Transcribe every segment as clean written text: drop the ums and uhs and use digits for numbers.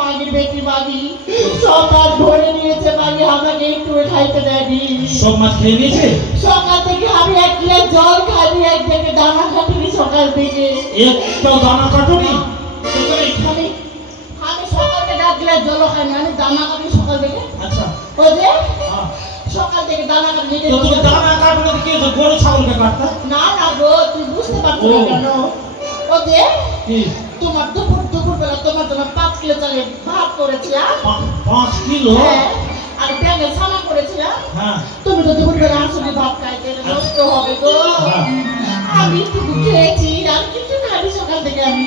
মাগির বেটি মাগি সব মাছ ধরে নিয়েছে মাগি, আমাকে একটু খাইতে দেয়নি। সব মাছ খেয়ে নিয়েছে? সকাল থেকে আমি এক গ্লাস জল খাইনি, এক থেকে দানা খাটিনি সকাল থেকে। একটাও দানা কাটুনি? আমি আমি সকাল থেকে এক গ্লাস জল খাইনি, আমি দানা খাটি সকাল থেকে। আচ্ছা, ওই যে হ্যাঁ। সকাল থেকে দানা খাটি। তো তুমি দানা কাটলে কি হতো? গরু ছাগলকে কাটতা? না না গো, তুই বুঝতে পারছিস না কেন? ও যে কি তোমার দুপুর বেলা তোমার জন্য 5 কিলো চালের ভাত করেছিলাম। 5 কিলো? হ্যাঁ, আর ব্যাঙের ছানা করেছিলাম। হ্যাঁ। তুমি তো দুপুর বেলা আসলে ভাত খাইতে নষ্ট হবে গো। হ্যাঁ। আমি একটু খেয়েছি, আর কিছু খাইনি সকাল থেকে। আমি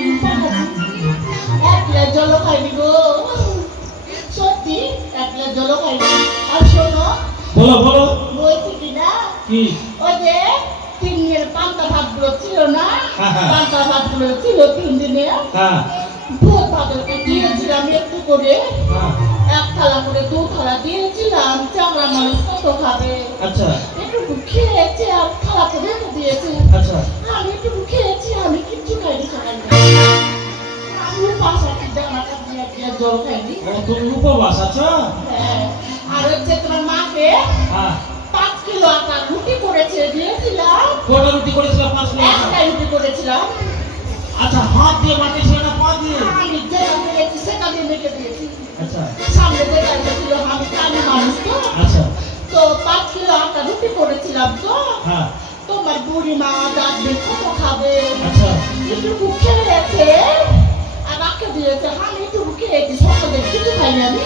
এক গ্লাস জল খাইনি গো, সত্যি এক গ্লাস জল খাইনি। আর শোনো, বলো বলো। বলছি কি না, কি? ওই যে 3 দিনের পান্তা ভাতগুলো ছিল না, হ্যাঁ, হ্যাঁ। পান্তা ভাতগুলো ছিল 3 দিনে। হ্যাঁ, ভোর ভাতকে দিয়েছিলাম একটু করে, হ্যাঁ। 1 থালা করে 2 থালা দিয়েছিলাম। চামড়া মানুষ কত খাবে? আচ্ছা, একটু খেয়েছে আর থালাতে রেখে দিয়েছে। আচ্ছা। আমি একটু খেয়েছি, আমি কিচ্ছু খাইনি সকালে। আমি উপাস আছি, জামাটা দিয়ে দিয়ে জল খাইনি। ও, তুমি উপবাস আছো? হ্যাঁ, আর হচ্ছে তোমার মাকে হ্যাঁ। 5 কিলো আটা রুটি করেছে দিয়েছিলাম। কটা রুটি করেছিল? 5 কিলো? একটা রুটি করেছিলাম। আচ্ছা, হাত দিয়ে মাটিছিল না পা দিয়ে? আমি যেটা পেয়েছি সেটা দিয়ে মেখে দিয়েছি। আচ্ছা, সামনে যেটা ছিল, আমি কানে মানুষ তো। আচ্ছা। তো 5 কিলো আটা রুটি করেছিলাম তো। হ্যাঁ। তোমার বুড়ি মা ডাকবে কত খাবে? আচ্ছা। একটু খেয়েছে আর রাখে দিয়েছে। আমি একটু খেয়েছি, সকালে কিছু খাইনি আমি।